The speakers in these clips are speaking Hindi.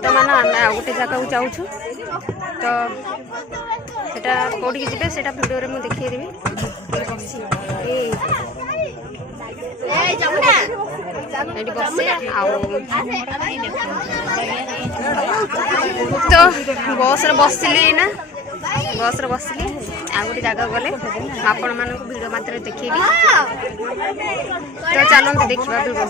तो मानो आम गोटे जगह को जाऊँ तो सेटा कौटी जी से भिडियो में मुझे देखी बसे तो बस बसली ना बस बसली आ गोटे जगह गले आपण मान भिडियो मात्र देखी तो चलते देखा भिडियो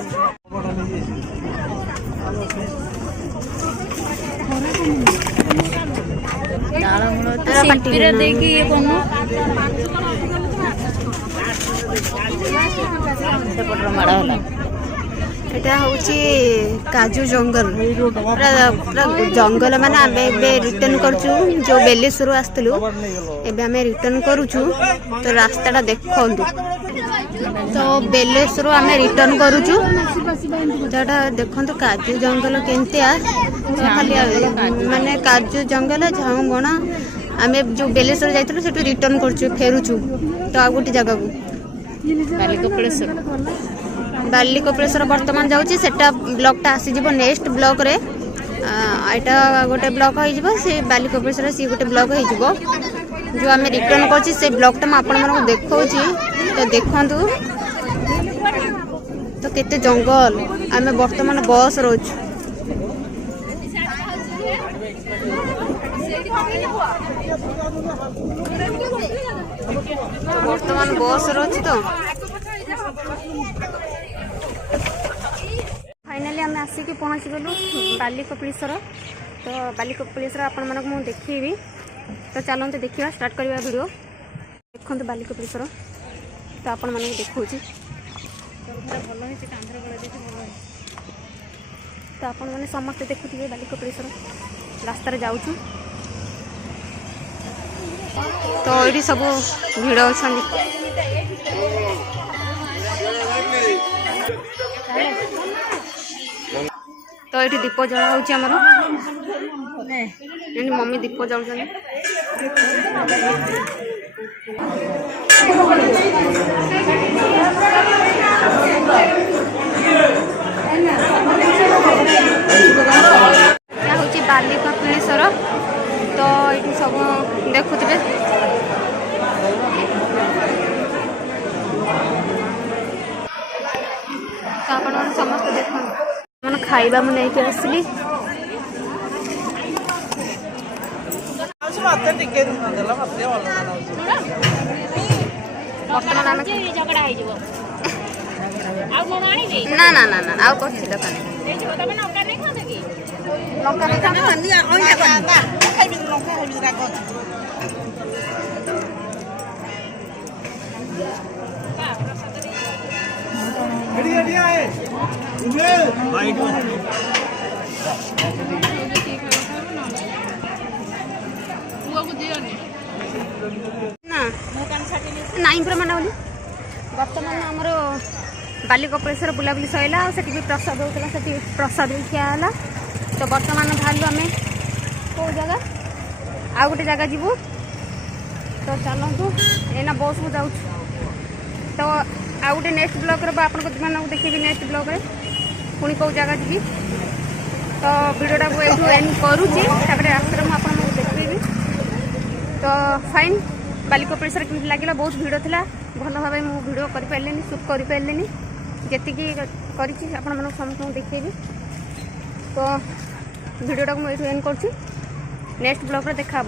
एटा हूँ काजू जंगल पूरा जंगल माने आम रिटर्न करचु जो बेलेश्वर आसलु एबे रिटर्न करुचु तो रास्ता देखु तो बेलेश्वर आम रिटर्न करुचु जोटा देखु काजू जंगल केमतिया खाली माने काजू जंगल झाऊ बण आम जो बेलेश्वर जाइलु से रिटर्न करचु फेरुचु तो आ गोटे जगह को बाली कपिलेश्वर बर्तमान जाऊँगी सेटा ब्लॉकटा आसीज नेक्स्ट ब्लॉक रे एटा गोटे ब्लॉक हो से बाली कपिलेश्वर सी गोटे ब्लॉक हो जो आम रिटर्न कर ब्लॉकटा मुझे आपण मानक देखा तो देखु तो केते जंगल आम बर्तमान बस रोचु बर्तमान बस रोच तो फाइनाली आम आसिक पहुँच गलु बाली कपिलेश्वर तो बाली कपिलेश्वर आपण मानक मु देखी तो चलते देखा स्टार्ट करवा वीडियो देखो बाली कपिलेश्वर तो आपण मानक देखा तो आपण मैंने समस्ते देखुए बाली कपिलेश्वर रास्तार जाऊँ तो ये सब भिड़ अच्छा तो ये दीप जला होमर मम्मी दीप जल बाली कपिलेश्वर तो ये सब देखुए तो आपण समस्त देख मैंने खाइबा मुझे आसली ना ना ना ना आउ कौन दुकान नाइन पूरा माना बोली बर्तमान आमर बाली कपिलेश्वर बुलाबुली सैला से प्रसाद होता से प्रसाद भी खिया तो बर्तमान बाहर आम कौ जगह आ गोटे जगह जीवु तो चलतु एना बस को जाऊँ तो आ गोटे नेक्स्ट ब्लॉक आप देखिए नेक्स्ट ब्लॉक रे पुणी कौ जगह जी तो वीडियोटा को ये एंड करुँची रास्ते मुझे देखी तो फाइन बाली कपिलेश्वर केमती लगे बहुत भिड़ था भल भाव मुझे भिडियो कर शूट कर जी आपण मानक समस्त देखी तो वीडियोटा को मुझे एंड कर नेक्स्ट ब्लॉग रे देखा।